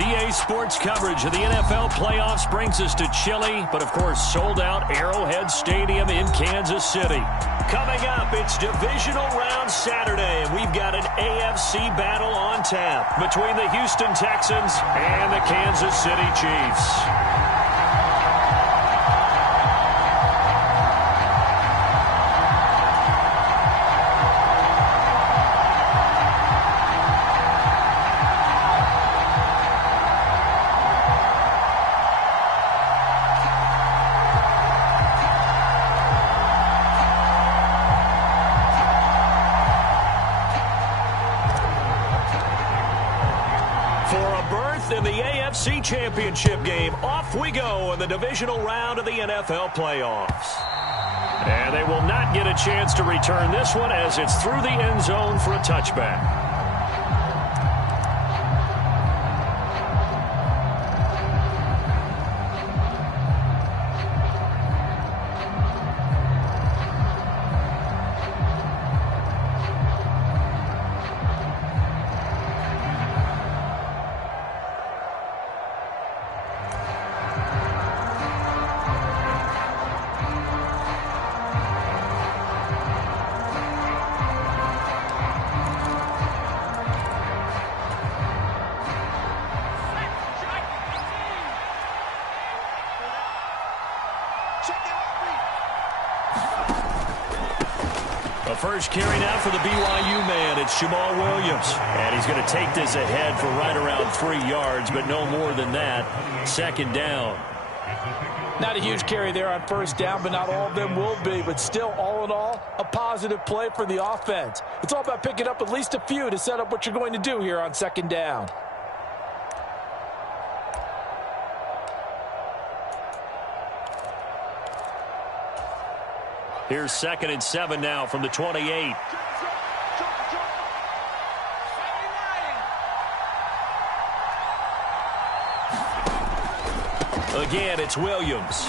EA Sports coverage of the NFL playoffs brings us to chilly, but of course sold-out Arrowhead Stadium in Kansas City. Coming up, it's Divisional Round Saturday, and we've got an AFC battle on tap between the Houston Texans and the Kansas City Chiefs. In the AFC Championship game, off we go in the divisional round of the NFL playoffs. And they will not get a chance to return this one as it's through the end zone for a touchback. The first carry now for the BYU man. It's Jamal Williams. And he's going to take this ahead for right around 3 yards, but no more than that. Second down. Not a huge carry there on first down, but not all of them will be. But still, all in all, a positive play for the offense. It's all about picking up at least a few to set up what you're going to do here on second down. Here's 2nd and 7 now from the 28. Again, it's Williams.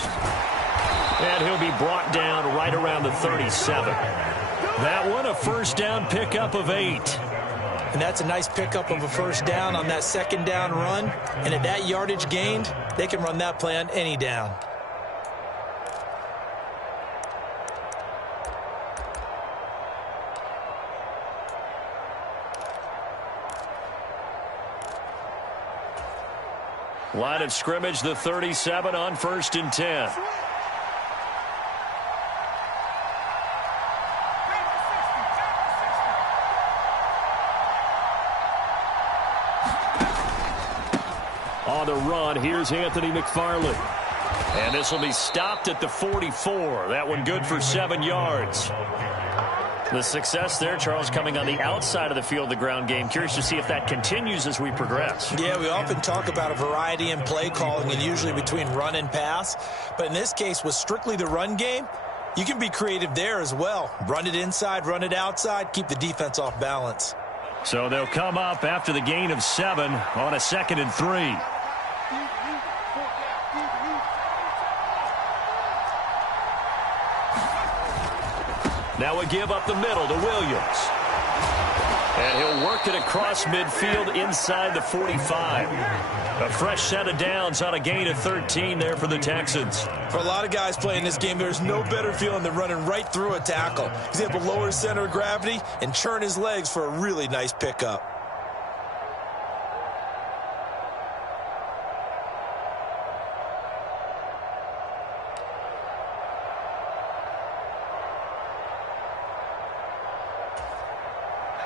And he'll be brought down right around the 37. That one, a first down pickup of 8. And that's a nice pickup of a first down on that second down run. And at that yardage gained, they can run that play on any down. Line of scrimmage, the 37 on 1st and 10. On the run, here's Anthony McFarland. And this will be stopped at the 44. That one good for 7 yards. The success there, Charles, coming on the outside of the field, the ground game. Curious to see if that continues as we progress. Yeah, we often talk about a variety in play calling and usually between run and pass. But in this case, with strictly the run game, you can be creative there as well. Run it inside, run it outside, keep the defense off balance. So they'll come up after the gain of 7 on a 2nd and 3. Now a give up the middle to Williams. And he'll work it across midfield inside the 45. A fresh set of downs on a gain of 13 there for the Texans. For a lot of guys playing this game, there's no better feeling than running right through a tackle. He's able to lower his center of gravity and churn his legs for a really nice pickup.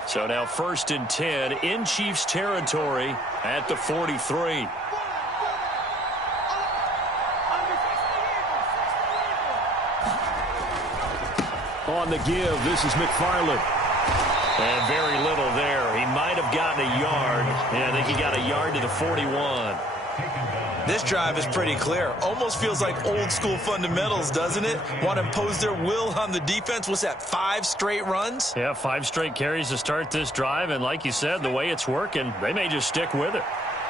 So now 1st and 10 in Chiefs territory at the 43. On the give, this is McFarland. And very little there. He might have gotten a yard. And I think he got a yard to the 41. This drive is pretty clear. Almost feels like old school fundamentals, doesn't it? Want to impose their will on the defense. What's that, 5 straight runs? Yeah, 5 straight carries to start this drive. And like you said, the way it's working, they may just stick with it.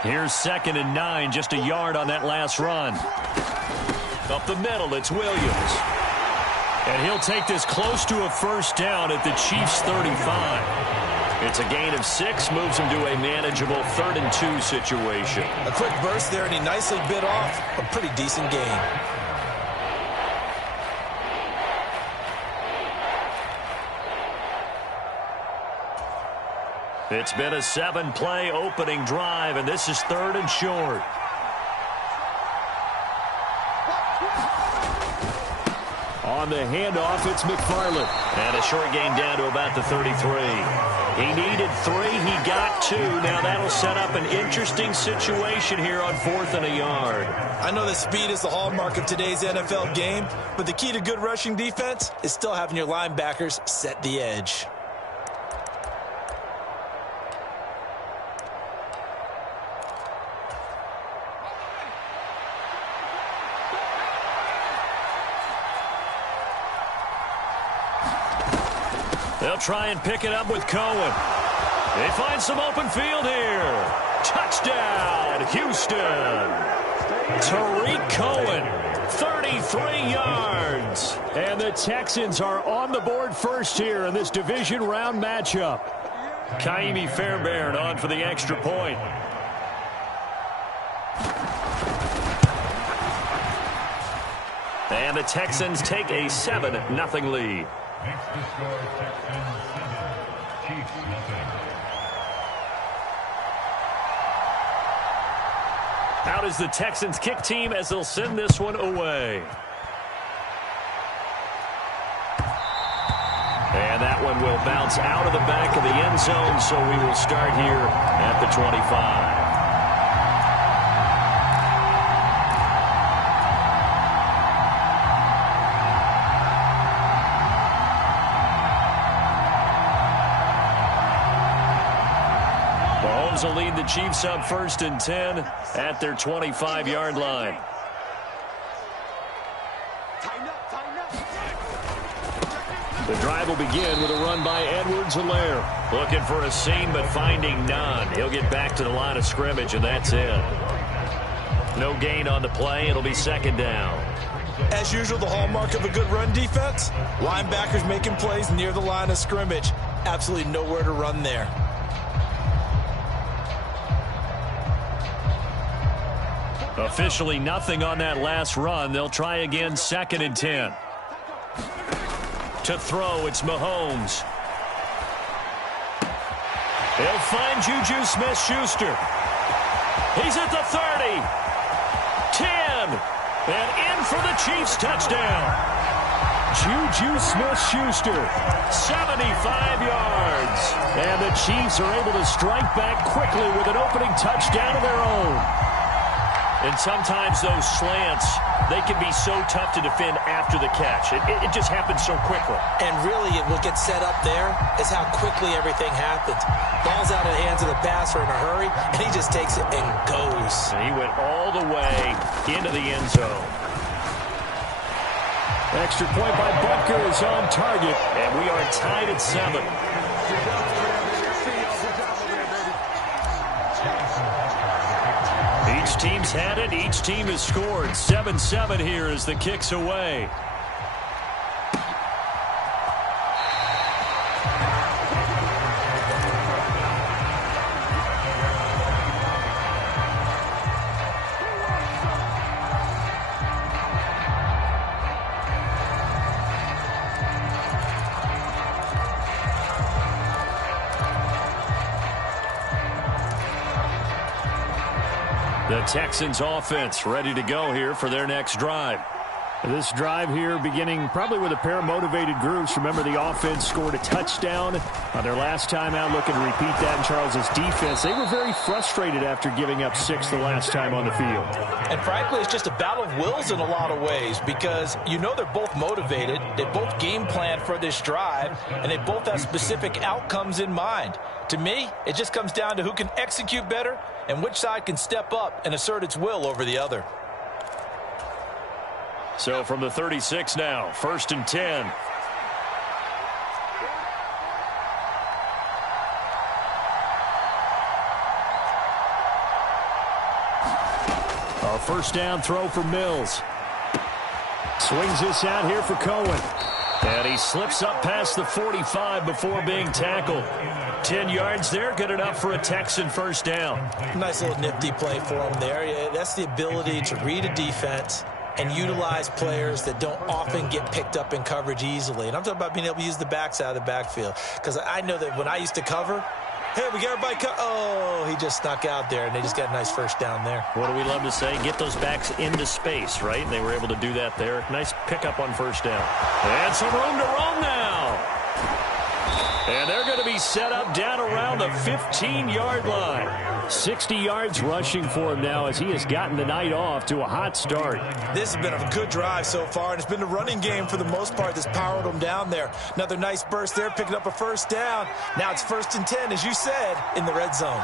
Here's 2nd and 9, just a yard on that last run. Up the middle, it's Williams. And he'll take this close to a first down at the Chiefs' 35. It's a gain of 6, moves him to a manageable 3rd and 2 situation. A quick burst there, and he nicely bit off a pretty decent gain. It's been a 7-play opening drive, and this is 3rd and short. On the handoff, it's McFarland. And a short gain down to about the 33. He needed 3. He got 2. Now that'll set up an interesting situation here on 4th and a yard. I know that speed is the hallmark of today's NFL game, but the key to good rushing defense is still having your linebackers set the edge. They'll try and pick it up with Cohen. They find some open field here. Touchdown, Houston. Tariq Cohen, 33 yards. And the Texans are on the board first here in this division round matchup. Kaimi Fairbairn on for the extra point. And the Texans take a 7-0 lead. Next to score, Texans 7, Chiefs nothing. Out is the Texans kick team as they'll send this one away. And that one will bounce out of the back of the end zone, so we will start here at the 25. Will lead the Chiefs up 1st and 10 at their 25-yard line. The drive will begin with a run by Edwards-Helaire. Looking for a seam but finding none. He'll get back to the line of scrimmage, and that's it. No gain on the play. It'll be 2nd down. As usual, the hallmark of a good run defense, linebackers making plays near the line of scrimmage. Absolutely nowhere to run there. Officially nothing on that last run. They'll try again 2nd and 10. To throw, it's Mahomes. He'll find Juju Smith-Schuster. He's at the 30. 10. And in for the Chiefs touchdown. Juju Smith-Schuster, 75 yards. And the Chiefs are able to strike back quickly with an opening touchdown of their own. And sometimes those slants, they can be so tough to defend after the catch. It just happens so quickly. And really, what gets set up there is how quickly everything happens. Ball's out of the hands of the passer in a hurry, and he just takes it and goes. And he went all the way into the end zone. Extra point by Butker is on target, and we are tied at 7. Each team's had it. Each team has scored. 7-7 here as the kick's away. The Texans offense ready to go here for their next drive. This drive here beginning probably with a pair of motivated groups. Remember, the offense scored a touchdown on their last time out, looking to repeat that in Charles's defense. They were very frustrated after giving up 6 the last time on the field. And frankly, it's just a battle of wills in a lot of ways because you know they're both motivated. They both game plan for this drive, and they both have specific outcomes in mind. To me, it just comes down to who can execute better and which side can step up and assert its will over the other. So from the 36 now, 1st and 10. A first down throw for Mills. Swings this out here for Cohen. And he slips up past the 45 before being tackled. 10 yards there, good enough for a Texan first down. Nice little nifty play for him there. Yeah, that's the ability to read a defense and utilize players that don't often get picked up in coverage easily. And I'm talking about being able to use the backs out of the backfield. Because I know that when I used to cover, hey, we got everybody oh, he just snuck out there, and they just got a nice first down there. What do we love to say? Get those backs into space, right? And they were able to do that there. Nice pickup on first down. And some room to roam now. And they're going to be set up down around the 15-yard line. 60 yards rushing for him now as he has gotten the night off to a hot start. This has been a good drive so far, and it's been the running game for the most part that's powered them down there. Another nice burst there, picking up a first down. Now it's 1st and 10, as you said, in the red zone.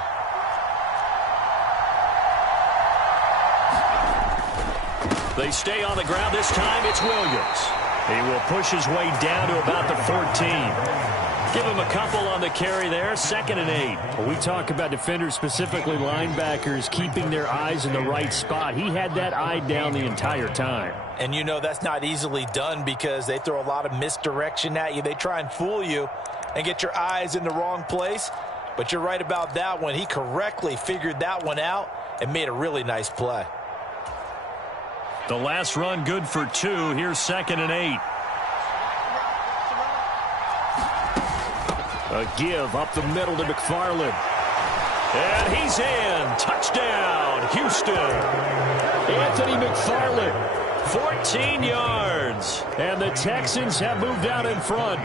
They stay on the ground. This time it's Williams. He will push his way down to about the 14. Give him a couple on the carry there. 2nd and 8. We talk about defenders, specifically linebackers, keeping their eyes in the right spot. He had that eye down the entire time. And you know that's not easily done because they throw a lot of misdirection at you. They try and fool you and get your eyes in the wrong place. But you're right about that one. He correctly figured that one out and made a really nice play. The last run good for 2. Here's 2nd and 8. A give up the middle to McFarland. And he's in. Touchdown, Houston. Anthony McFarland. 14 yards. And the Texans have moved out in front.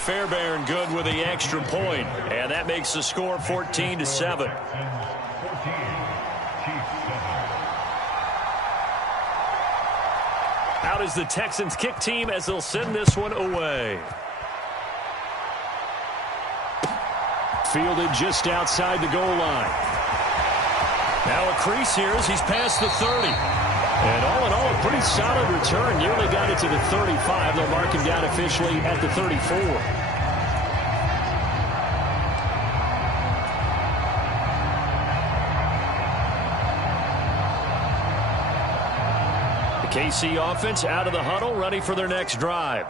Fairbairn good with the extra point. And that makes the score 14-7. Out is the Texans kick team as they'll send this one away. Fielded just outside the goal line. Now a crease here as he's past the 30. And all in all, a pretty solid return. Nearly got it to the 35. They'll mark him down officially at the 34. KC offense out of the huddle, ready for their next drive.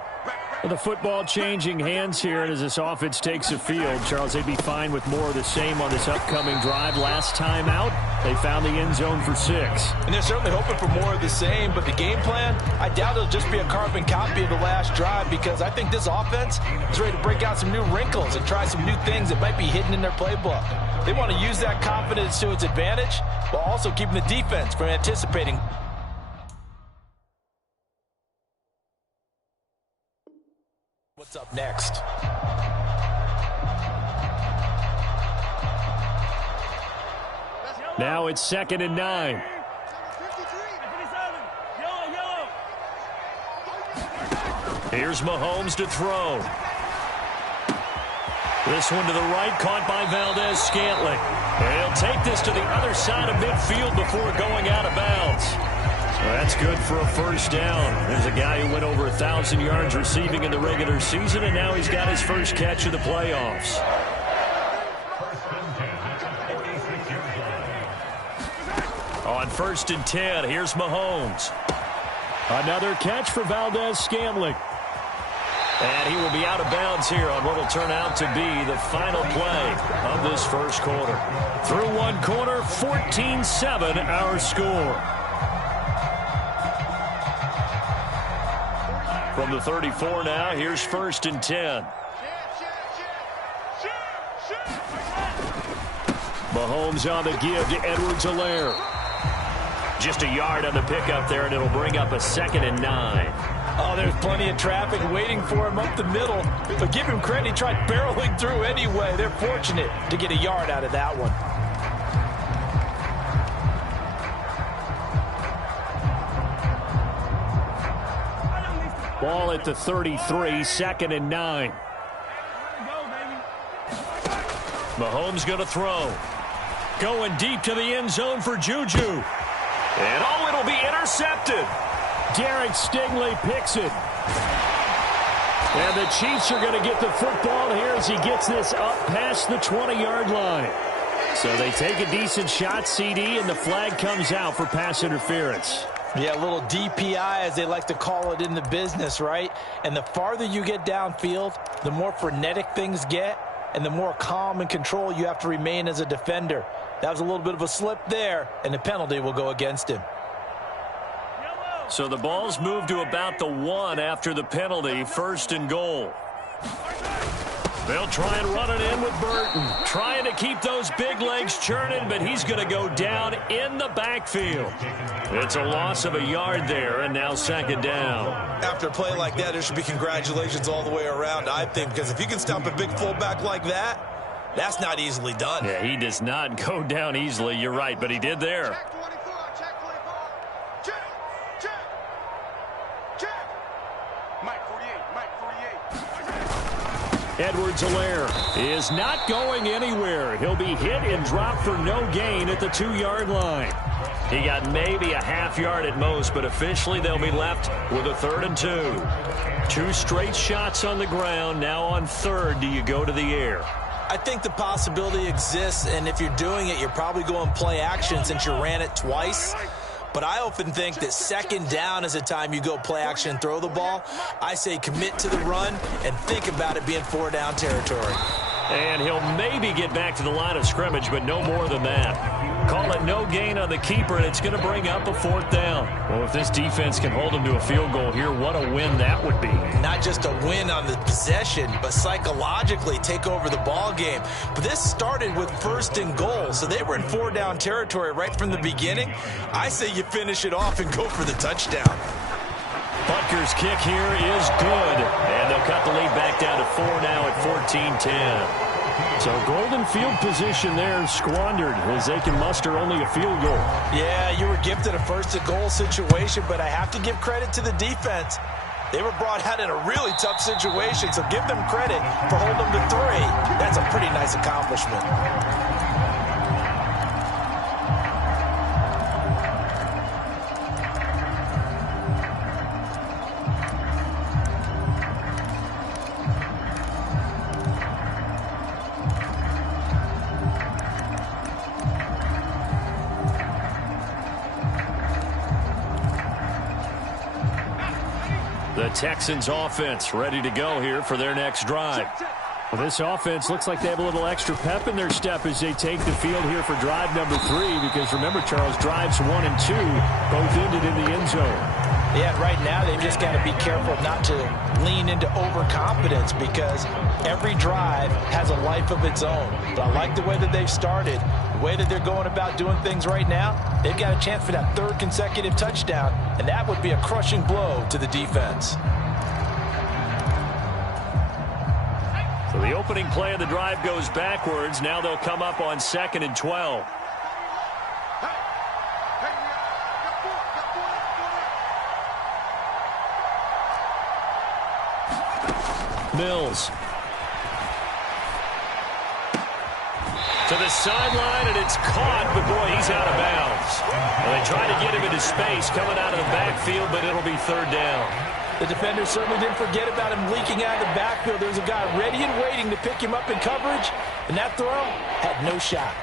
The football changing hands here, and as this offense takes the field, Charles, they'd be fine with more of the same on this upcoming drive. Last time out, they found the end zone for 6. And they're certainly hoping for more of the same, but the game plan, I doubt it'll just be a carbon copy of the last drive because I think this offense is ready to break out some new wrinkles and try some new things that might be hidden in their playbook. They want to use that confidence to its advantage while also keeping the defense from anticipating. What's up next? Now it's 2nd and 9. Here's Mahomes to throw. This one to the right, caught by Valdez-Scantling. And he'll take this to the other side of midfield before going out of bounds. That's good for a first down. There's a guy who went over 1,000 yards receiving in the regular season, and now he's got his first catch of the playoffs. On 1st and 10, here's Mahomes. Another catch for Valdez-Scantling. And he will be out of bounds here on what will turn out to be the final play of this first quarter. Through one quarter, 14-7 our score. From the 34 now, here's 1st and 10. Mahomes on the give to Edwards-Helaire. Just a yard on the pickup there, and it'll bring up a 2nd and 9. Oh, there's plenty of traffic waiting for him up the middle. But give him credit, he tried barreling through anyway. They're fortunate to get a yard out of that one. Ball at the 33, 2nd and 9. Mahomes going to throw. Going deep to the end zone for Juju. And oh, it'll be intercepted. Derek Stingley picks it. And the Chiefs are going to get the football here as he gets this up past the 20-yard line. So they take a decent shot, CD, and the flag comes out for pass interference. Yeah, a little DPI, as they like to call it in the business, right? And the farther you get downfield, the more frenetic things get, and the more calm and control you have to remain as a defender. That was a little bit of a slip there, and the penalty will go against him. So the ball's moved to about the 1 after the penalty, 1st and goal. They'll try and run it in with Burton. Trying to keep those big legs churning, but he's going to go down in the backfield. It's a loss of a yard there, and now 2nd down. After a play like that, there should be congratulations all the way around, I think, because if you can stop a big fullback like that, that's not easily done. Yeah, he does not go down easily. You're right, but he did there. Edwards-Helaire is not going anywhere. He'll be hit and dropped for no gain at the 2-yard line. He got maybe a half yard at most, but officially they'll be left with a 3rd and 2. 2 straight shots on the ground. Now on 3rd, do you go to the air? I think the possibility exists, and if you're doing it, you're probably going play action since you ran it twice. But I often think that 2nd down is the time you go play action and throw the ball. I say commit to the run and think about it being 4-down territory. And he'll maybe get back to the line of scrimmage, but no more than that. Call it no gain on the keeper, and it's going to bring up a 4th down. Well, if this defense can hold him to a field goal here, what a win that would be. Not just a win on the possession, but psychologically take over the ball game. But this started with 1st and goal, so they were in 4-down territory right from the beginning. I say you finish it off and go for the touchdown. Butker's kick here is good, and they'll cut the lead back down to 4 now at 14-10. So golden field position there squandered as they can muster only a field goal. Yeah, you were gifted a 1st and goal situation, but I have to give credit to the defense. They were brought out in a really tough situation, so give them credit for holding them to 3. That's a pretty nice accomplishment. The Texans offense ready to go here for their next drive. Well, this offense looks like they have a little extra pep in their step as they take the field here for drive number 3, because remember, Charles, drives 1 and 2 both ended in the end zone. Yeah, right now they've just got to be careful not to lean into overconfidence, because every drive has a life of its own. But I like the way that they've started, the way that they're going about doing things right now. They've got a chance for that 3rd consecutive touchdown, and that would be a crushing blow to the defense. So the opening play of the drive goes backwards. Now they'll come up on 2nd and 12. Mills. To the sideline, and it's caught, but boy, he's out of bounds. Well, they try to get him into space coming out of the backfield, but it'll be 3rd down. The defender certainly didn't forget about him leaking out of the backfield. There's a guy ready and waiting to pick him up in coverage, and that throw had no shot.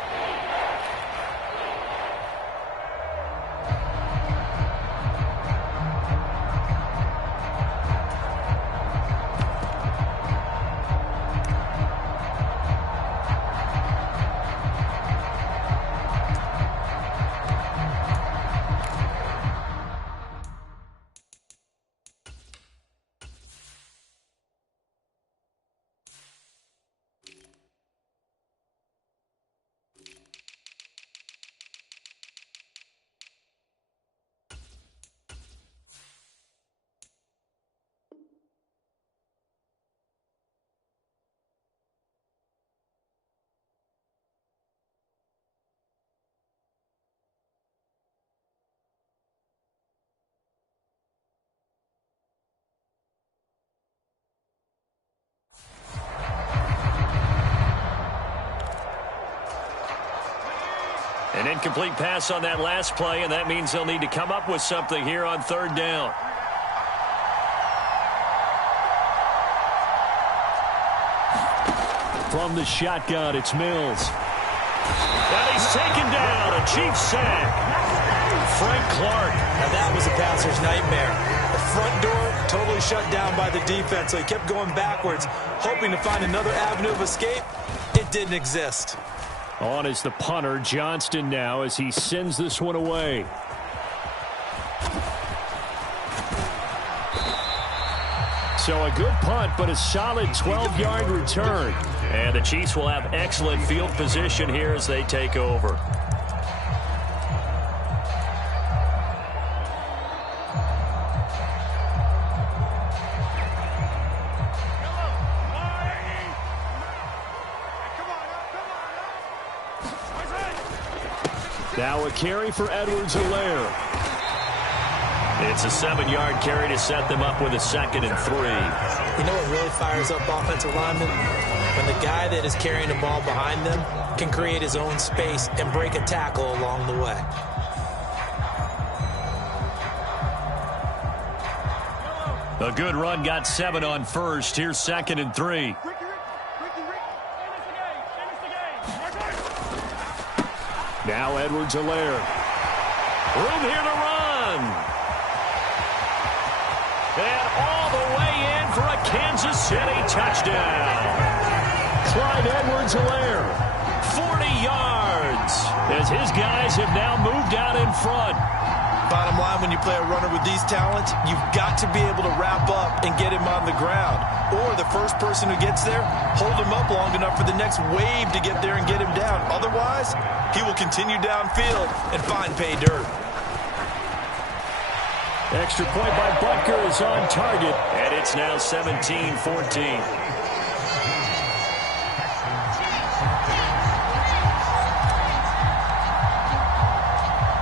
An incomplete pass on that last play, and that means they'll need to come up with something here on 3rd down. From the shotgun, it's Mills. And he's taken down, a Chiefs sack. Frank Clark. Now that was a passer's nightmare. The front door totally shut down by the defense, so he kept going backwards, hoping to find another avenue of escape. It didn't exist. On is the punter, Johnston, now as he sends this one away. So a good punt, but a solid 12-yard return. And the Chiefs will have excellent field position here as they take over. Now a carry for Edwards-Helaire. It's a 7-yard carry to set them up with a 2nd and 3. You know what really fires up offensive linemen? When the guy that is carrying the ball behind them can create his own space and break a tackle along the way. A good run got 7 on first. Here's 2nd and 3. Now Edwards-Helaire. Room here to run. And all the way in for a Kansas City touchdown. Clyde Edwards-Helaire. 40 yards as his guys have now moved out in front. Bottom line, when you play a runner with these talents, you've got to be able to wrap up and get him on the ground. Or the first person who gets there, hold him up long enough for the next wave to get there and get him down. Otherwise, he will continue downfield and find pay dirt. Extra point by Butker is on target. And it's now 17-14.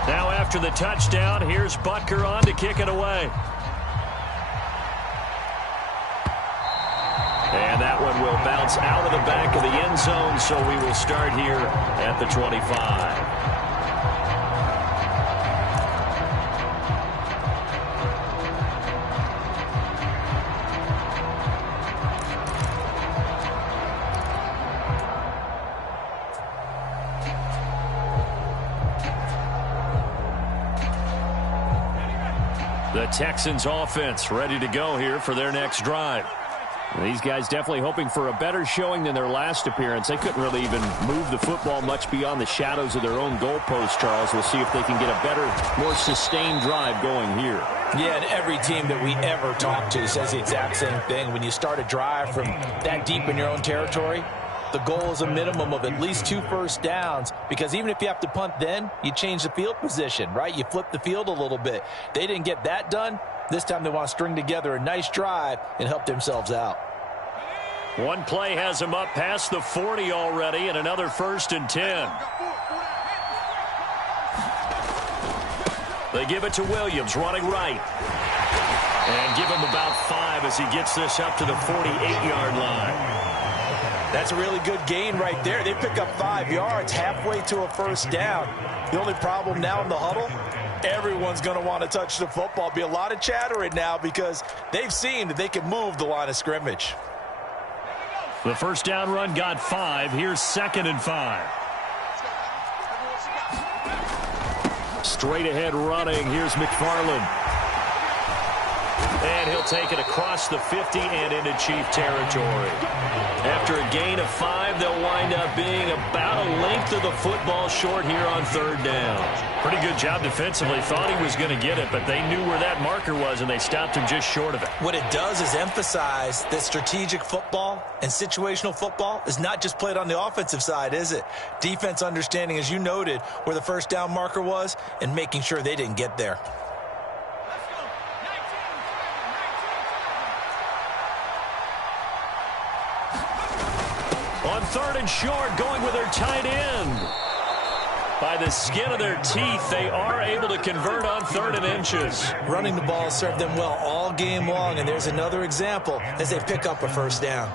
Now after the touchdown, here's Butker on to kick it away. And that one will bounce out of the back of the end zone, so we will start here at the 25. The Texans offense ready to go here for their next drive. These guys definitely hoping for a better showing than their last appearance. They couldn't really even move the football much beyond the shadows of their own goalpost, Charles. We'll see if they can get a better, more sustained drive going here. Yeah, and every team that we ever talk to says the exact same thing. When you start a drive from that deep in your own territory, the goal is a minimum of at least 2 first downs, because even if you have to punt then, you change the field position, right? You flip the field a little bit. They didn't get that done. This time they want to string together a nice drive and help themselves out. One play has them up past the 40 already, and another 1st and 10. They give it to Williams, running right. And give him about 5 as he gets this up to the 48-yard line. That's a really good gain right there. They pick up 5 yards halfway to a first down. The only problem now in the huddle, everyone's going to want to touch the football. Be a lot of chattering now because they've seen that they can move the line of scrimmage. The first down run got 5. Here's 2nd and 5. Straight ahead running. Here's McFarland. And he'll take it across the 50 and into Chief territory. After a gain of 5, they'll wind up being about a length of the football short here on 3rd down. Pretty good job defensively. Thought he was going to get it, but they knew where that marker was, and they stopped him just short of it. What it does is emphasize that strategic football and situational football is not just played on the offensive side, is it? Defense understanding, as you noted, where the first down marker was and making sure they didn't get there. On 3rd and short, going with their tight end. By the skin of their teeth, they are able to convert on 3rd and inches. Running the ball served them well all game long, and there's another example as they pick up a first down.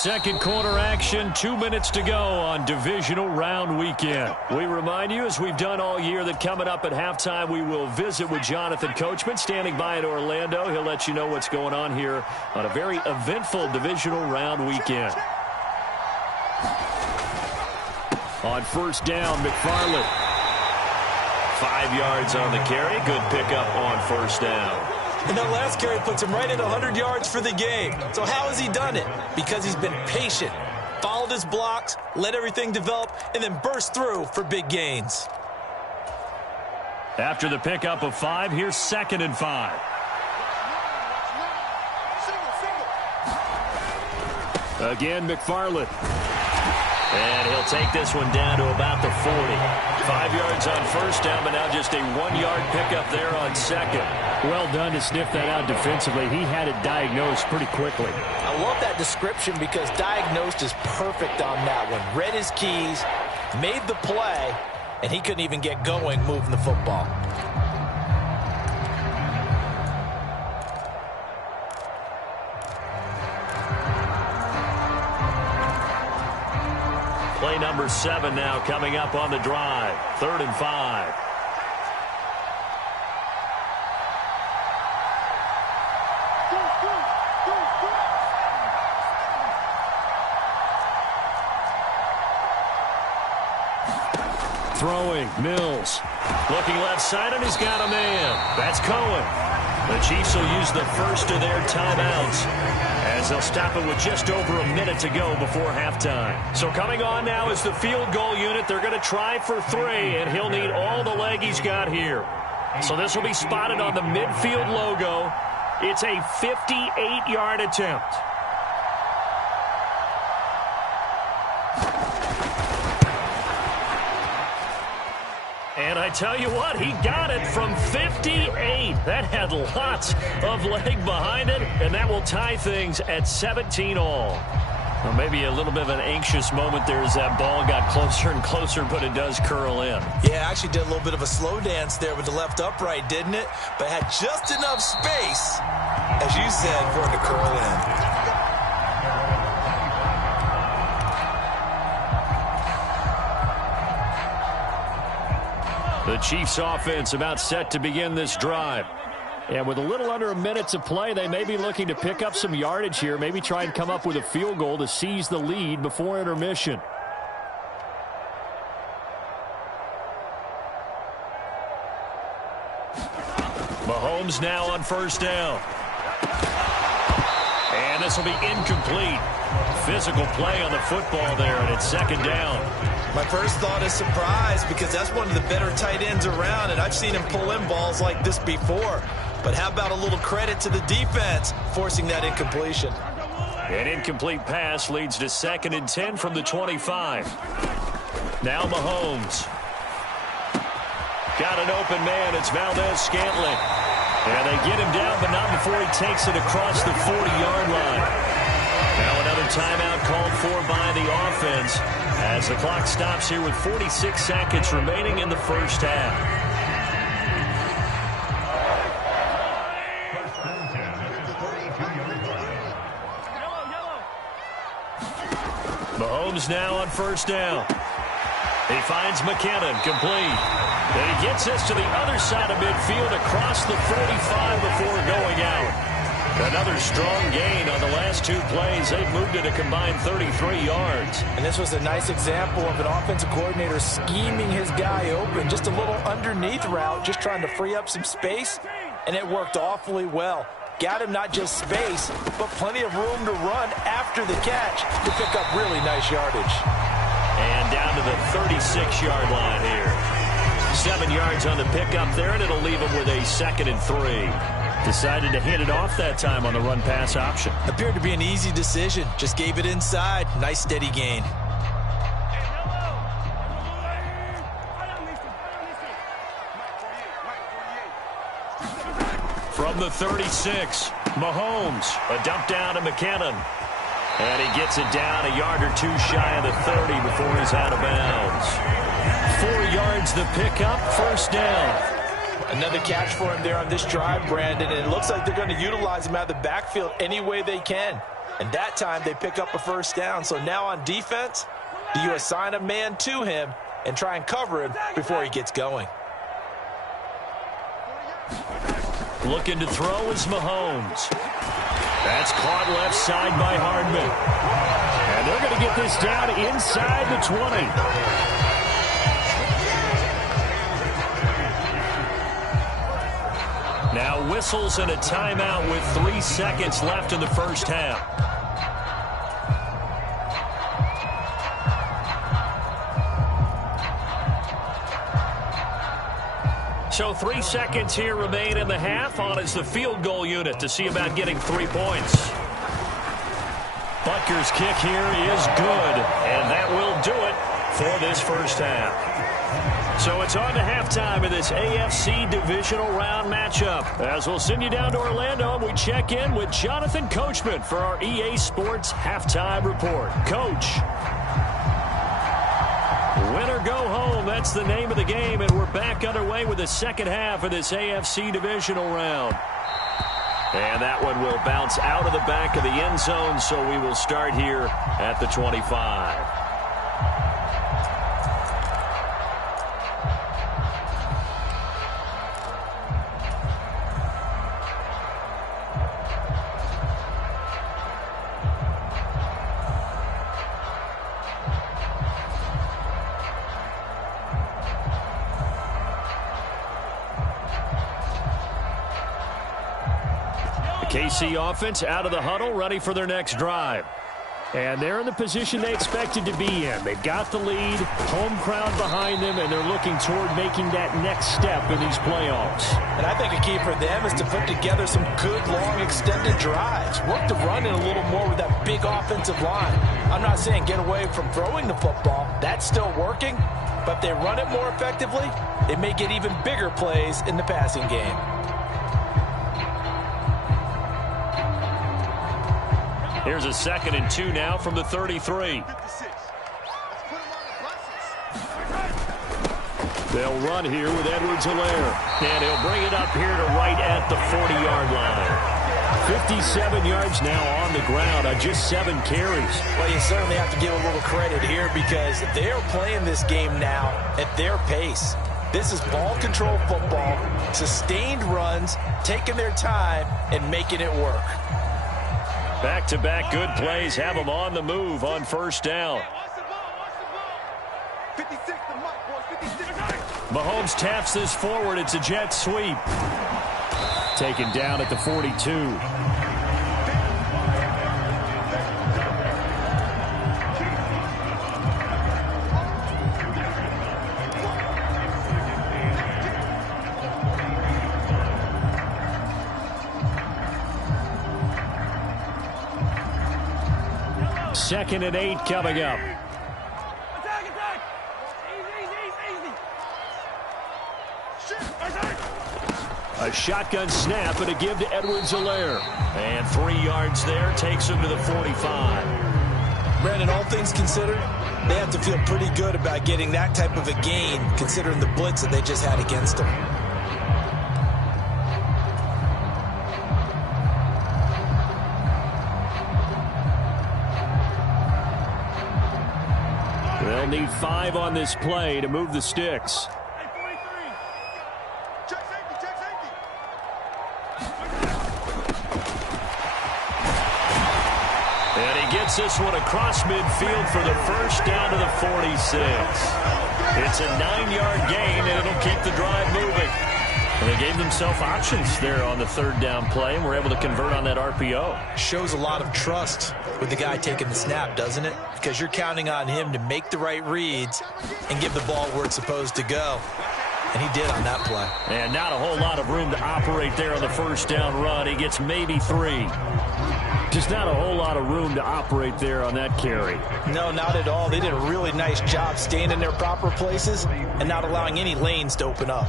Second quarter action, 2 minutes to go on divisional round weekend. We remind you, as we've done all year, that coming up at halftime, we will visit with Jonathan Coachman, standing by in Orlando. He'll let you know what's going on here on a very eventful divisional round weekend. On first down, McFarland. 5 yards on the carry. Good pickup on first down. And that last carry puts him right at 100 yards for the game. So how has he done it? Because he's been patient, followed his blocks, let everything develop, and then burst through for big gains. After the pickup of 5, here's 2nd and 5. Again, McFarland. And he'll take this one down to about the 40. 5 yards on first down, but now just a 1-yard pickup there on second. Well done to sniff that out defensively. He had it diagnosed pretty quickly. I love that description because diagnosed is perfect on that one. Read his keys, made the play, and he couldn't even get going moving the football. Play number 7 now coming up on the drive. 3rd and 5. Throwing, Mills. Looking left side, and he's got a man. That's Cohen. The Chiefs will use the first of their timeouts as they'll stop it with just over a minute to go before halftime. So coming on now is the field goal unit. They're going to try for 3, and he'll need all the leg he's got here. So this will be spotted on the midfield logo. It's a 58-yard attempt. And I tell you what, he got it from 58. That had lots of leg behind it, and that will tie things at 17 all. Well, maybe a little bit of an anxious moment there as that ball got closer and closer, but it does curl in. Yeah, actually did a little bit of a slow dance there with the left upright, didn't it? But had just enough space, as you said, for it to curl in. The Chiefs offense about set to begin this drive. And with a little under a minute to play, they may be looking to pick up some yardage here, maybe try and come up with a field goal to seize the lead before intermission. Mahomes now on first down. And this will be incomplete. Physical play on the football there, and it's 2nd down. My first thought is surprise because that's one of the better tight ends around, and I've seen him pull in balls like this before. But how about a little credit to the defense forcing that incompletion? An incomplete pass leads to 2nd and 10 from the 25. Now Mahomes. Got an open man. It's Valdez-Scantling. And they get him down, but not before he takes it across the 40-yard line. Now another timeout called for by the offense as the clock stops here with 46 seconds remaining in the first half. Mahomes now on first down. He finds McKinnon, complete. And he gets this to the other side of midfield across the 45 before going out. Another strong gain on the last 2 plays. They've moved it a combined 33 yards. And this was a nice example of an offensive coordinator scheming his guy open. Just a little underneath route, just trying to free up some space, and it worked awfully well. Got him not just space, but plenty of room to run after the catch to pick up really nice yardage. And down to the 36-yard line here. 7 yards on the pickup there, and it'll leave him with a 2nd and 3. Decided to hand it off that time on the run-pass option. Appeared to be an easy decision. Just gave it inside. Nice steady gain. From the 36, Mahomes. A dump down to McKinnon. And he gets it down a yard or 2 shy of the 30 before he's out of bounds. 4 yards the pickup, first down. Another catch for him there on this drive, Brandon, and it looks like they're going to utilize him out of the backfield any way they can. And that time they pick up a first down. So now on defense, do you assign a man to him and try and cover him before he gets going? Looking to throw is Mahomes. That's caught left side by Hardman. And they're going to get this down inside the 20. Now whistles and a timeout with 3 seconds left in the first half. So 3 seconds here remain in the half. On is the field goal unit to see about getting 3 points. Butker's kick here is good, and that will do it for this first half. So it's on to halftime of this AFC Divisional Round matchup. As we'll send you down to Orlando, and we check in with Jonathan Coachman for our EA Sports Halftime Report. Coach. Win or go home, that's the name of the game, and we're back underway with the second half of this AFC Divisional Round. And that one will bounce out of the back of the end zone, so we will start here at the 25. KC offense out of the huddle, ready for their next drive. And they're in the position they expected to be in. They've got the lead, home crowd behind them, and they're looking toward making that next step in these playoffs. And I think a key for them is to put together some good, long, extended drives. Work the run in a little more with that big offensive line. I'm not saying get away from throwing the football. That's still working. But if they run it more effectively, it may get even bigger plays in the passing game. Here's a 2nd and 2 now from the 33. They'll run here with Edwards-Helaire. And he'll bring it up here to right at the 40-yard line. 57 yards now on the ground on just 7 carries. Well, you certainly have to give a little credit here because they are playing this game now at their pace. This is ball control football, sustained runs, taking their time, and making it work. Back-to-back good plays have them on the move on first down. Mahomes taps this forward. It's a jet sweep. Taken down at the 42. Second and 8 coming up. A shotgun snap and a give to Edwards-Helaire. And 3 yards there takes him to the 45. Brandon, all things considered, they have to feel pretty good about getting that type of a gain considering the blitz that they just had against them. They'll need 5 on this play to move the sticks. And he gets this one across midfield for the first down to the 46. It's a 9-yard gain, and it'll keep the drive moving. And they gave themselves options there on the 3rd down play, and were able to convert on that RPO. Shows a lot of trust with the guy taking the snap, doesn't it? Because you're counting on him to make the right reads and give the ball where it's supposed to go. And he did on that play. And not a whole lot of room to operate there on the first down run. He gets maybe 3. Just not a whole lot of room to operate there on that carry. No, not at all. They did a really nice job staying in their proper places and not allowing any lanes to open up.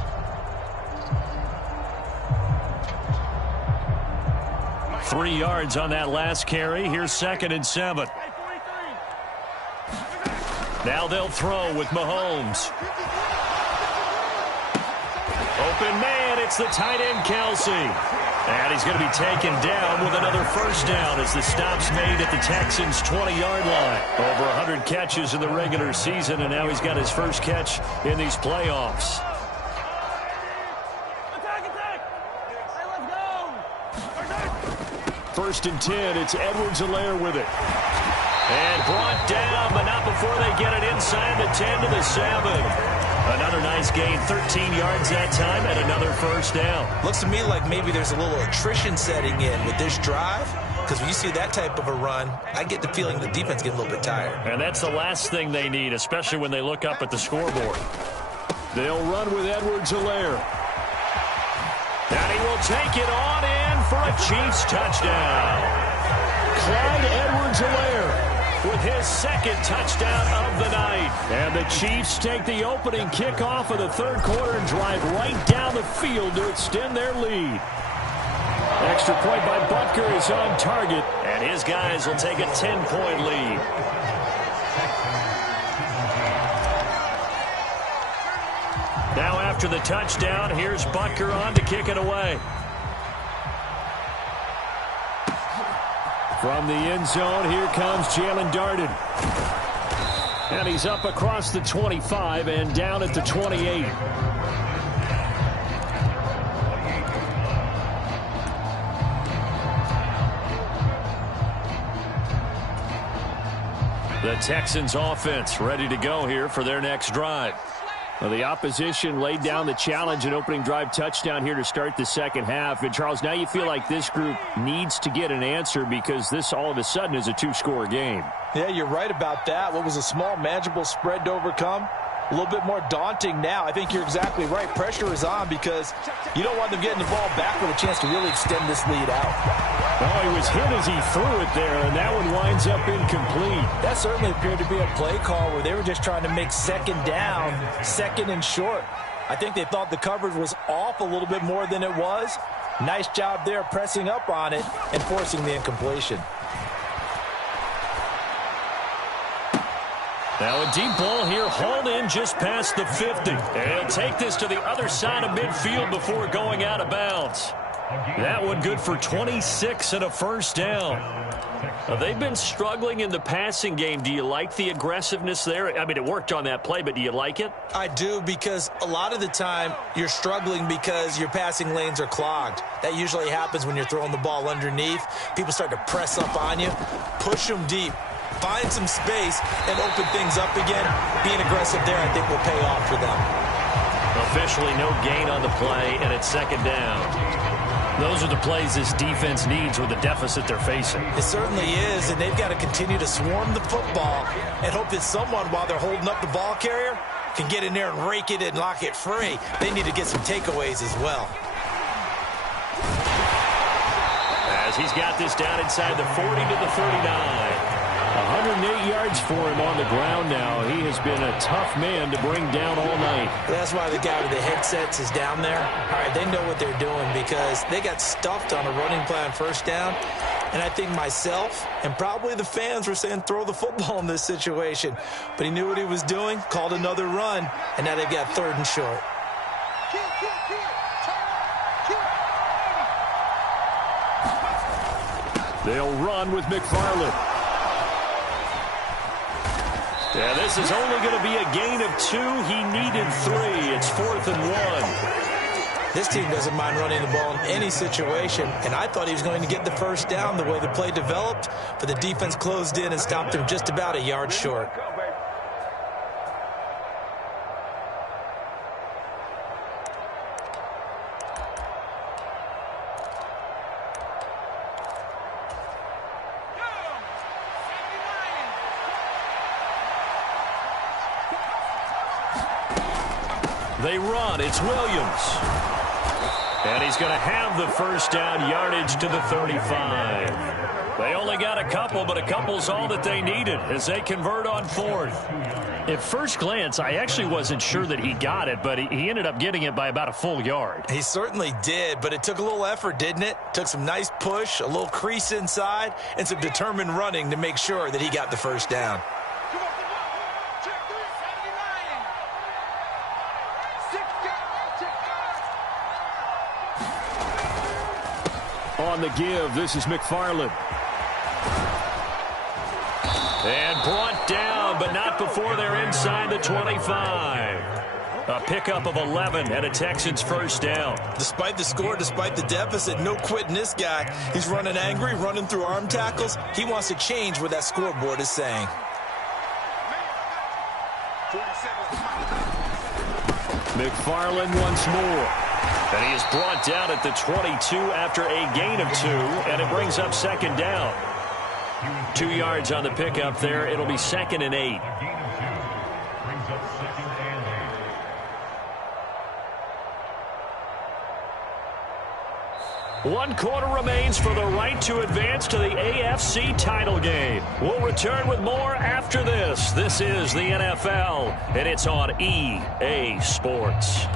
3 yards on that last carry. Here's 2nd and 7. Now they'll throw with Mahomes. Open man, it's the tight end Kelsey. And he's going to be taken down with another first down as the stop's made at the Texans' 20-yard line. Over 100 catches in the regular season, and now he's got his first catch in these playoffs. First and 10, it's Edwards-Helaire with it. And brought down, but not before they get it inside the 10 to the 7. Another nice gain, 13 yards that time, and another first down. Looks to me like maybe there's a little attrition setting in with this drive, because when you see that type of a run, I get the feeling the defense gets a little bit tired. And that's the last thing they need, especially when they look up at the scoreboard. They'll run with Edwards-Helaire. And he will take it on in for a Chiefs touchdown. Clyde Edwards-Helaire with his second touchdown of the night. And the Chiefs take the opening kickoff of the third quarter and drive right down the field to extend their lead. Extra point by Butker is on target, and his guys will take a 10-point lead. Now after the touchdown, here's Butker on to kick it away. From the end zone, here comes Jalen Darden. And he's up across the 25 and down at the 28. The Texans offense ready to go here for their next drive. Well, the opposition laid down the challenge and opening drive touchdown here to start the second half. And, Charles, now you feel like this group needs to get an answer because this all of a sudden is a two-score game. Yeah, you're right about that. What was a small, manageable spread to overcome? A little bit more daunting now. I think you're exactly right. Pressure is on because you don't want them getting the ball back with a chance to really extend this lead out. Well, he was hit as he threw it there, and that one winds up incomplete. That certainly appeared to be a play call where they were just trying to make second down, second and short. I think they thought the coverage was off a little bit more than it was. Nice job there pressing up on it and forcing the incompletion. Now a deep ball here, hauled in just past the 50. And he'll take this to the other side of midfield before going out of bounds. That one good for 26 and a first down. They've been struggling in the passing game. Do you like the aggressiveness there? I mean, it worked on that play, but do you like it? I do, because a lot of the time you're struggling because your passing lanes are clogged. That usually happens when you're throwing the ball underneath. People start to press up on you, push them deep. Find some space and open things up again. Being aggressive there, I think, will pay off for them. Officially no gain on the play, and it's second down. Those are the plays this defense needs with the deficit they're facing. It certainly is, and they've got to continue to swarm the football and hope that someone, while they're holding up the ball carrier, can get in there and rake it and lock it free. They need to get some takeaways as well. As he's got this down inside the 40 to the 39. 108 yards for him on the ground now. He has been a tough man to bring down all night. That's why the guy with the headsets is down there. All right, they know what they're doing because they got stuffed on a running play on first down. And I think myself and probably the fans were saying throw the football in this situation. But he knew what he was doing, called another run, and now they've got third and short. They'll run with McFarland. Yeah, this is only going to be a gain of 2. He needed 3. It's 4th and 1. This team doesn't mind running the ball in any situation, and I thought he was going to get the first down the way the play developed, but the defense closed in and stopped him just about a yard short. They run. It's Williams. And he's going to have the first down, yardage to the 35. They only got a couple, but a couple's all that they needed as they convert on fourth. At first glance, I actually wasn't sure that he got it, but he ended up getting it by about a full yard. He certainly did, but it took a little effort, didn't it? Took some nice push, a little crease inside, and some determined running to make sure that he got the first down. on the give. This is McFarland. And brought down, but not before they're inside the 25. A pickup of 11 and a Texans first down. Despite the score, despite the deficit, no quitting this guy. He's running angry, running through arm tackles. He wants to change what that scoreboard is saying. McFarland once more. And he is brought down at the 22 after a gain of 2, and it brings up second down. 2 yards on the pickup there. It'll be 2nd and 8. Brings up 2nd and 8. 1 quarter remains for the right to advance to the AFC title game. We'll return with more after this. This is the NFL, and it's on EA Sports.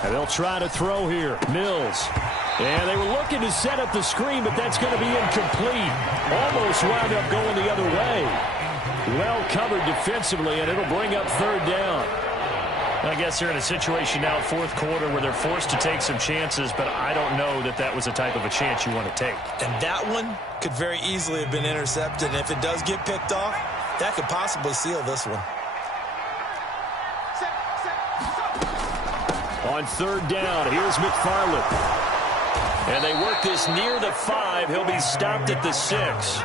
And they'll try to throw here. Mills. And they were looking to set up the screen, but that's going to be incomplete. Almost wound up going the other way. Well covered defensively, and it'll bring up third down. I guess they're in a situation now, fourth quarter, where they're forced to take some chances, but I don't know that that was the type of a chance you want to take. And that one could very easily have been intercepted. And if it does get picked off, that could possibly seal this one. On third down, here's McFarland. And they work this near the 5. He'll be stopped at the 6.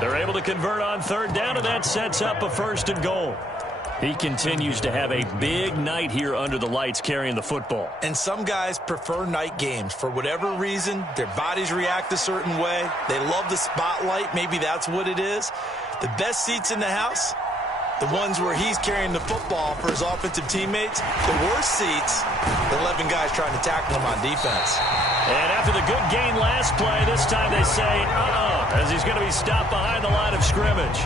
They're able to convert on third down, and that sets up a 1st and goal. He continues to have a big night here under the lights carrying the football. And some guys prefer night games. For whatever reason, their bodies react a certain way. They love the spotlight. Maybe that's what it is. The best seats in the house, the ones where he's carrying the football for his offensive teammates. The worst seats, the 11 guys trying to tackle him on defense. And after the good gain last play, this time they say, as he's going to be stopped behind the line of scrimmage.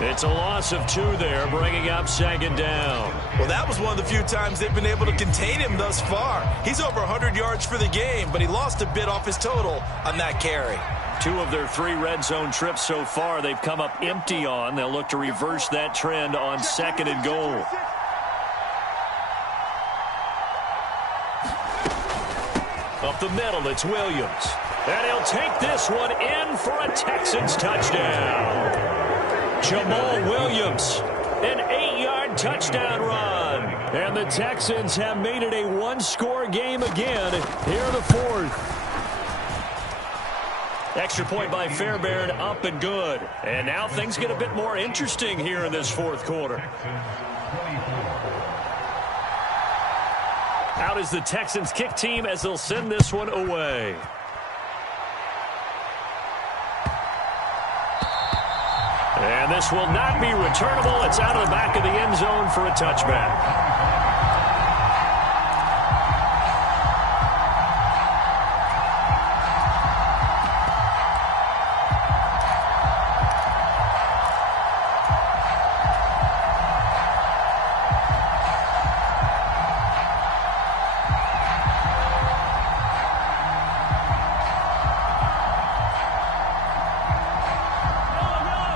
It's a loss of 2 there, bringing up second down. Well, that was one of the few times they've been able to contain him thus far. He's over 100 yards for the game, but he lost a bit off his total on that carry. 2 of their 3 red zone trips so far they've come up empty on. They'll look to reverse that trend on 2nd and goal. Up the middle, it's Williams. And he'll take this one in for a Texans touchdown. Jamal Williams, an 8-yard touchdown run. And the Texans have made it a 1-score game again here in the 4th. Extra point by Fairbairn, up and good. And now things get a bit more interesting here in this 4th quarter. Out is the Texans kick team as they'll send this one away. And this will not be returnable. It's out of the back of the end zone for a touchback.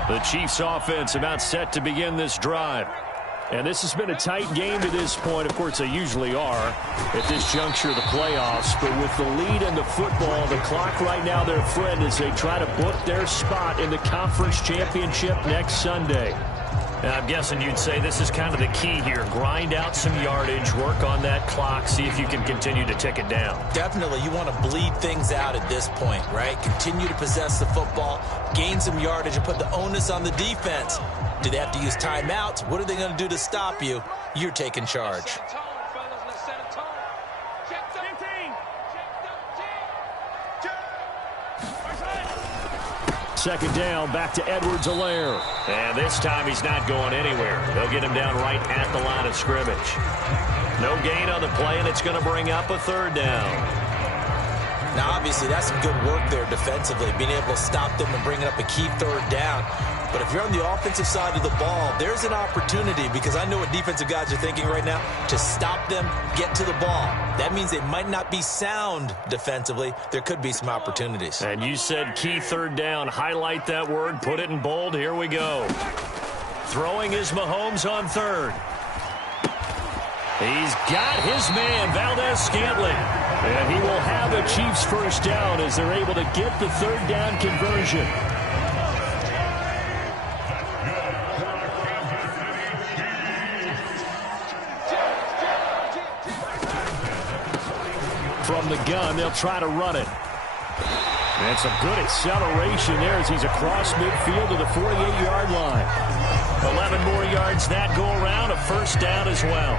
The Chiefs offense about set to begin this drive. And this has been a tight game to this point. Of course, they usually are at this juncture of the playoffs. But with the lead in the football, the clock right now their friend as they try to book their spot in the conference championship next Sunday. Now, I'm guessing you'd say this is kind of the key here. Grind out some yardage, work on that clock, see if you can continue to tick it down. Definitely, you want to bleed things out at this point, right? Continue to possess the football, gain some yardage, and put the onus on the defense. Do they have to use timeouts? What are they going to do to stop you? You're taking charge. Second down, back to Edwards-Helaire. And this time he's not going anywhere. They'll get him down right at the line of scrimmage. No gain on the play, and it's going to bring up a third down. Now, obviously, that's some good work there defensively, being able to stop them and bringing up a key third down. But if you're on the offensive side of the ball, there's an opportunity, because I know what defensive guys are thinking right now, to stop them, get to the ball. That means they might not be sound defensively. There could be some opportunities. And you said key third down. Highlight that word, put it in bold. Here we go. Throwing is Mahomes on third. He's got his man, Valdez-Scantling. And he will have a Chiefs first down as they're able to get the third down conversion. From the gun, they'll try to run it. And some good acceleration there as he's across midfield to the 48-yard line. 11 more yards that go around, a first down as well.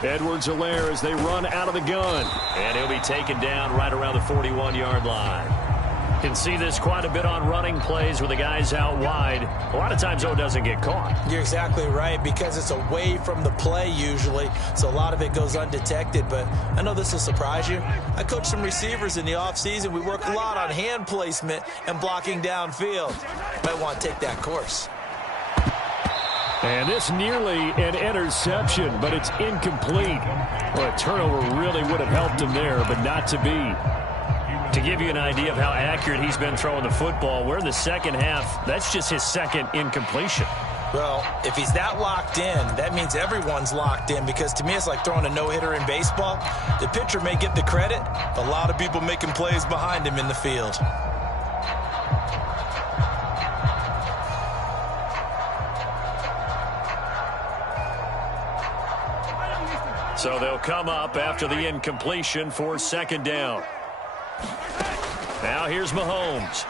Edwards-Helaire as they run out of the gun. And he'll be taken down right around the 41-yard line. Can see this quite a bit on running plays with the guys out wide. A lot of times, though, it doesn't get caught. You're exactly right, because it's away from the play usually, so a lot of it goes undetected. But I know this will surprise you. I coach some receivers in the offseason. We work a lot on hand placement and blocking downfield. Might want to take that course. And this nearly an interception, but it's incomplete. Well, a turnover really would have helped him there, but not to be. To give you an idea of how accurate he's been throwing the football, we're in the second half. That's just his second incompletion. Well, if he's that locked in, that means everyone's locked in, because to me it's like throwing a no-hitter in baseball. The pitcher may get the credit, but a lot of people making plays behind him in the field. So they'll come up after the incompletion for second down. Now here's Mahomes.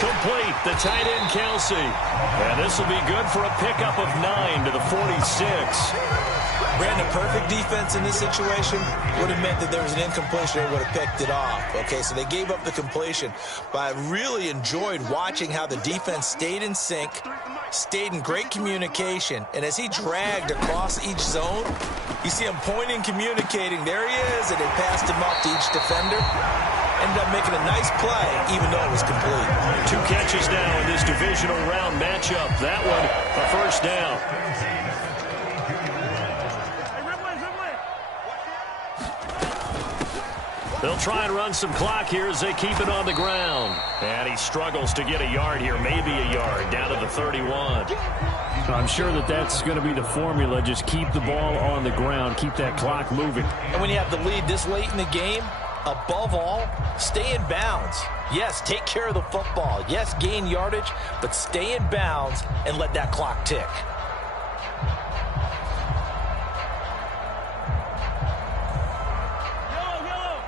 Complete, the tight end Kelsey. And this will be good for a pickup of 9 to the 46. Brandon, perfect defense in this situation would have meant that there was an incompletion. They would have picked it off. Okay, so they gave up the completion. But I really enjoyed watching how the defense stayed in sync, stayed in great communication. And as he dragged across each zone, you see him pointing, communicating. There he is, and they passed him off to each defender. Ended up making a nice play, even though it was complete. 2 catches now in this divisional round matchup. That one, a first down. They'll try and run some clock here as they keep it on the ground. And he struggles to get a yard here, maybe a yard, down to the 31. I'm sure that that's going to be the formula. Just keep the ball on the ground, keep that clock moving. And when you have the lead this late in the game, above all, stay in bounds. Yes, take care of the football. Yes, gain yardage, but stay in bounds and let that clock tick.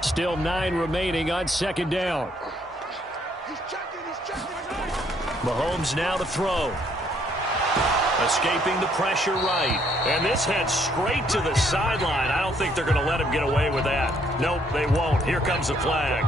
Still 9 remaining on second down. Mahomes now to throw. Escaping the pressure right. And this heads straight to the sideline. I don't think they're going to let him get away with that. Nope, they won't. Here comes the flag.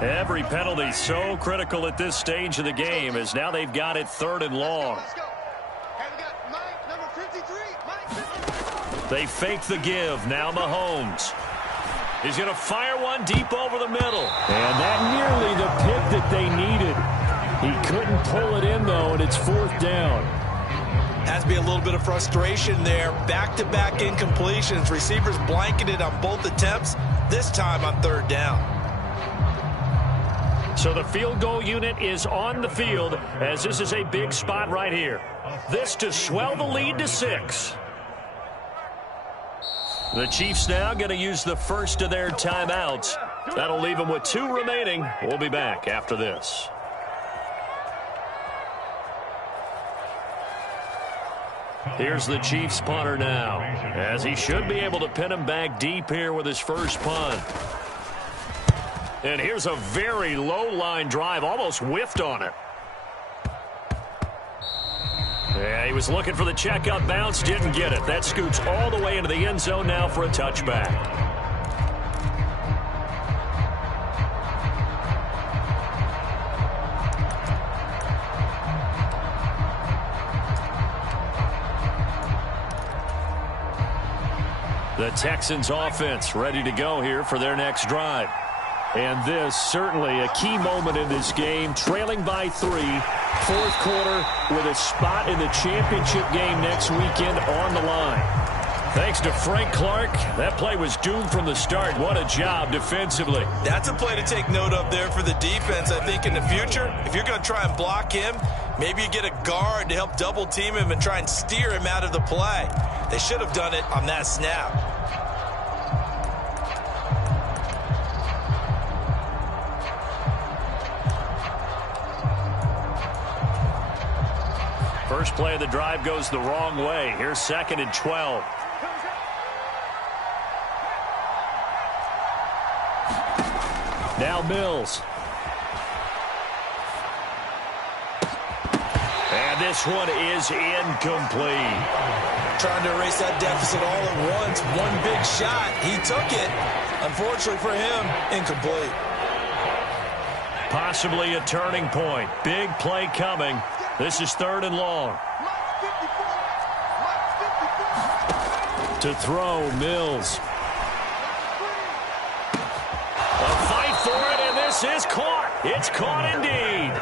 Every penalty so critical at this stage of the game, as now they've got it 3rd and long. They fake the give. Now Mahomes. He's going to fire one deep over the middle. And that nearly the pick that they needed. He couldn't pull it in, though, and it's 4th down. Has to be a little bit of frustration there. Back-to-back incompletions. Receivers blanketed on both attempts, this time on 3rd down. So the field goal unit is on the field, as this is a big spot right here. This to swell the lead to 6. The Chiefs now going to use the first of their timeouts. That'll leave them with 2 remaining. We'll be back after this. Here's the Chiefs punter now, as he should be able to pin him back deep here with his first punt. And here's a very low line drive, almost whiffed on it. Yeah, he was looking for the checkup bounce, didn't get it. That scoots all the way into the end zone now for a touchback. The Texans offense ready to go here for their next drive. And this certainly a key moment in this game, trailing by 3, fourth quarter with a spot in the championship game next weekend on the line. Thanks to Frank Clark, that play was doomed from the start. What a job defensively. That's a play to take note of there for the defense. I think in the future, if you're going to try and block him, maybe you get a guard to help double team him and try and steer him out of the play. They should have done it on that snap. First play of the drive goes the wrong way. Here's 2nd and 12. Now Mills. And this one is incomplete. Trying to erase that deficit all at once. One big shot. He took it. Unfortunately for him, incomplete. Possibly a turning point. Big play coming. This is 3rd and long. To throw, Mills. A fight for it, and this is caught. It's caught indeed.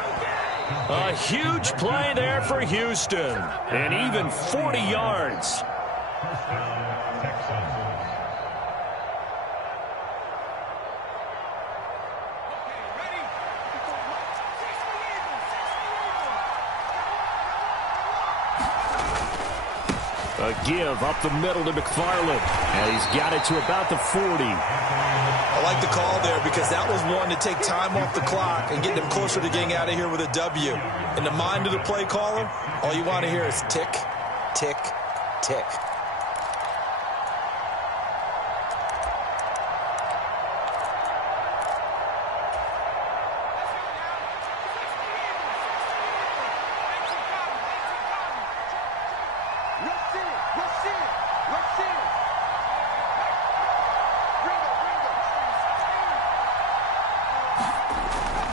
A huge play there for Houston. And even 40 yards. First down, Texans. A give up the middle to McFarland. And he's got it to about the 40. I like the call there because that was one to take time off the clock and get them closer to getting out of here with a W. In the mind of the play caller, all you want to hear is tick, tick, tick.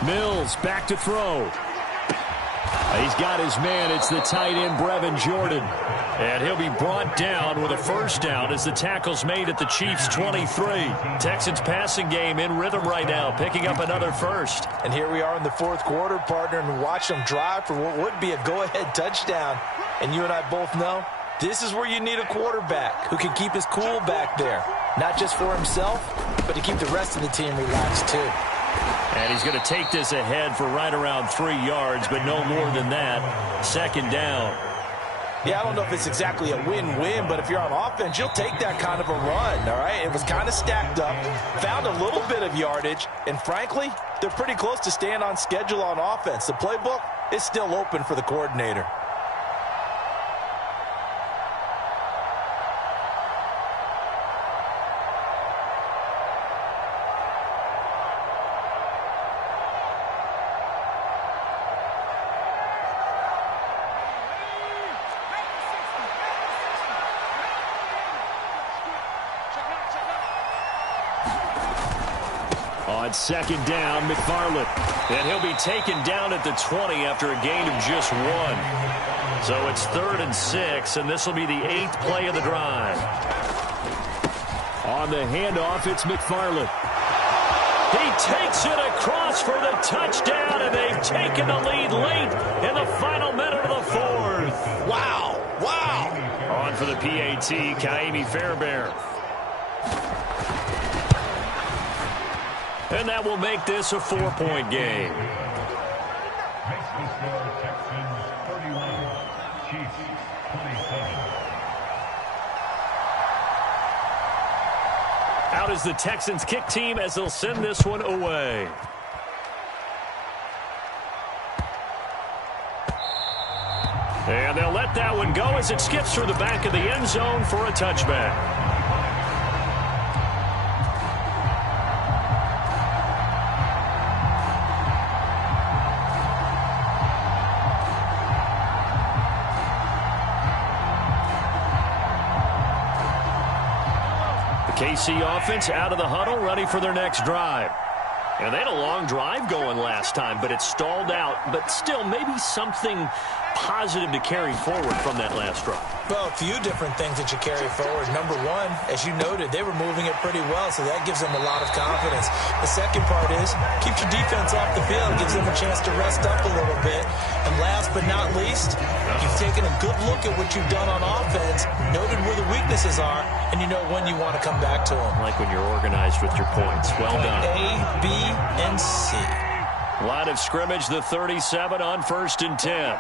Mills back to throw. He's got his man. It's the tight end, Brevin Jordan. And he'll be brought down with a first down as the tackle's made at the Chiefs' 23. Texans passing game in rhythm right now, picking up another first. And here we are in the fourth quarter, partner, and watch them drive for what would be a go-ahead touchdown. And you and I both know this is where you need a quarterback who can keep his cool back there. Not just for himself, but to keep the rest of the team relaxed too. And he's going to take this ahead for right around 3 yards, but no more than that. 2nd down. Yeah, I don't know if it's exactly a win-win, but if you're on offense, you'll take that kind of a run, all right? It was kind of stacked up, found a little bit of yardage, and frankly, they're pretty close to staying on schedule on offense. The playbook is still open for the coordinator. On 2nd down, McFarland. And he'll be taken down at the 20 after a gain of just 1. So it's 3rd and 6, and this will be the 8th play of the drive. On the handoff, it's McFarland. He takes it across for the touchdown, and they've taken the lead late in the final minute of the 4th. Wow, wow. On for the PAT, Kaimi Fairbairn. And that will make this a 4-point game. Makes the score Texans 31, Chiefs 27. Out is the Texans kick team as they'll send this one away. And they'll let that one go as it skips through the back of the end zone for a touchback. KC offense out of the huddle, ready for their next drive. And they had a long drive going last time, but it stalled out. But still, maybe something positive to carry forward from that last drive. Well, a few different things that you carry forward. Number one, as you noted, they were moving it pretty well, so that gives them a lot of confidence. The second part is keeps your defense off the field, gives them a chance to rest up a little bit. And last but not least, you've taken a good look at what you've done on offense, noted where the weaknesses are, and you know when you want to come back to them. Like when you're organized with your points. Well done. A, B, and C. Line of scrimmage, the 37 on 1st and 10.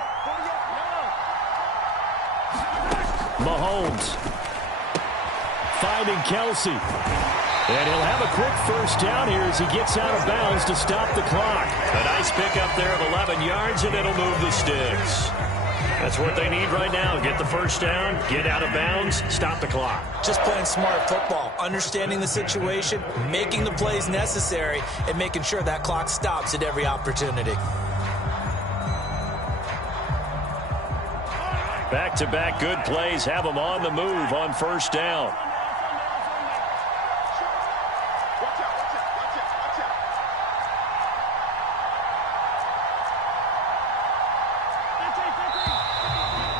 Mahomes finding Kelsey. And he'll have a quick first down here as he gets out of bounds to stop the clock. A nice pickup there of 11 yards, and it'll move the sticks. That's what they need right now. Get the first down, get out of bounds, stop the clock. Just playing smart football, understanding the situation, making the plays necessary, and making sure that clock stops at every opportunity. Back-to-back good plays have them on the move on first down.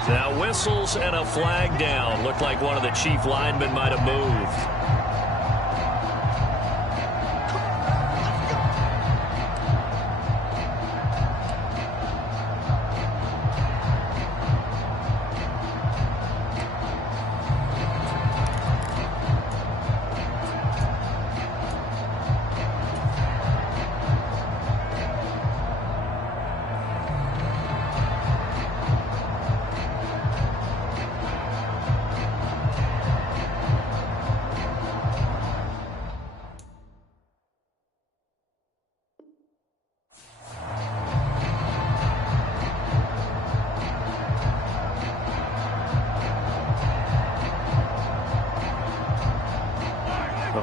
Now whistles and a flag down. Looked like one of the chief linemen might have moved.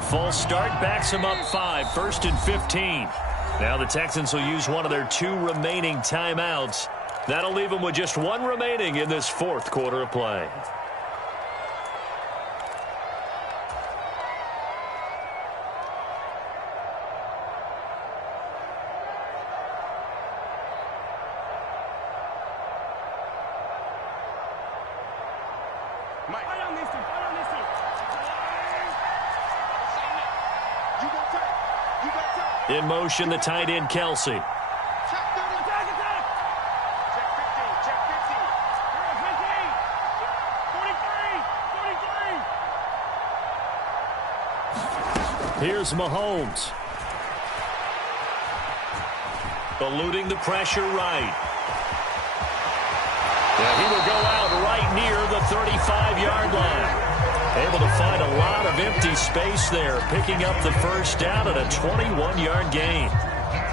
Full start backs him up 5, 1st and 15. Now the Texans will use one of their 2 remaining timeouts. That'll leave them with just 1 remaining in this 4th quarter of play. In motion, the tight end, Kelsey. Here's Mahomes. Eluding the pressure right. Yeah, he will go out right near the 35-yard line. Able to find a lot of empty space there, picking up the first down at a 21-yard gain.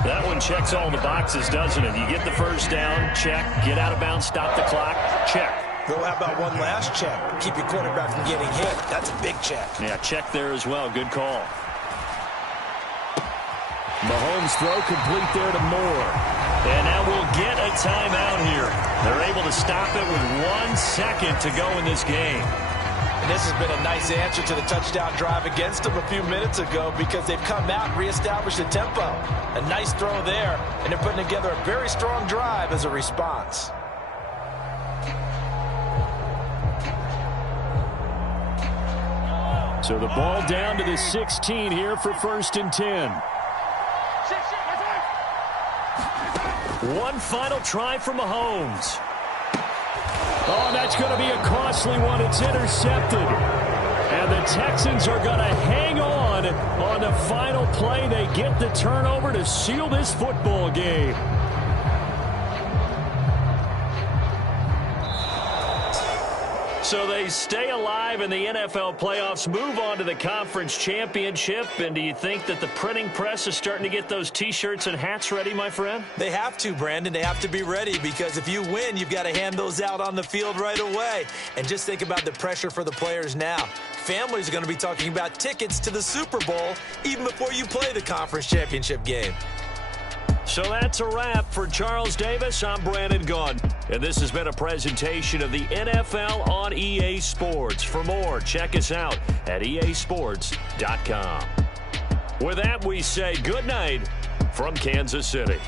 That one checks all the boxes, doesn't it? You get the first down, check. Get out of bounds, stop the clock, check. Well, how about one last check? Keep your quarterback from getting hit. That's a big check. Yeah, check there as well. Good call. Mahomes throw complete there to Moore. And now we'll get a timeout here. They're able to stop it with 1 second to go in this game. And this has been a nice answer to the touchdown drive against them a few minutes ago because they've come out and reestablished the tempo. A nice throw there, and they're putting together a very strong drive as a response. So the ball down to the 16 here for 1st and 10. One final try for Mahomes. Oh, that's going to be a costly one. It's intercepted. And the Texans are going to hang on the final play. They get the turnover to seal this football game. So they stay alive in the NFL playoffs, move on to the conference championship. And do you think that the printing press is starting to get those T-shirts and hats ready, my friend? They have to, Brandon. They have to be ready because if you win, you've got to hand those out on the field right away. And just think about the pressure for the players now. Families are going to be talking about tickets to the Super Bowl even before you play the conference championship game. So that's a wrap for Charles Davis. I'm Brandon Gaudin, and this has been a presentation of the NFL on EA Sports. For more, check us out at easports.com. With that, we say good night from Kansas City.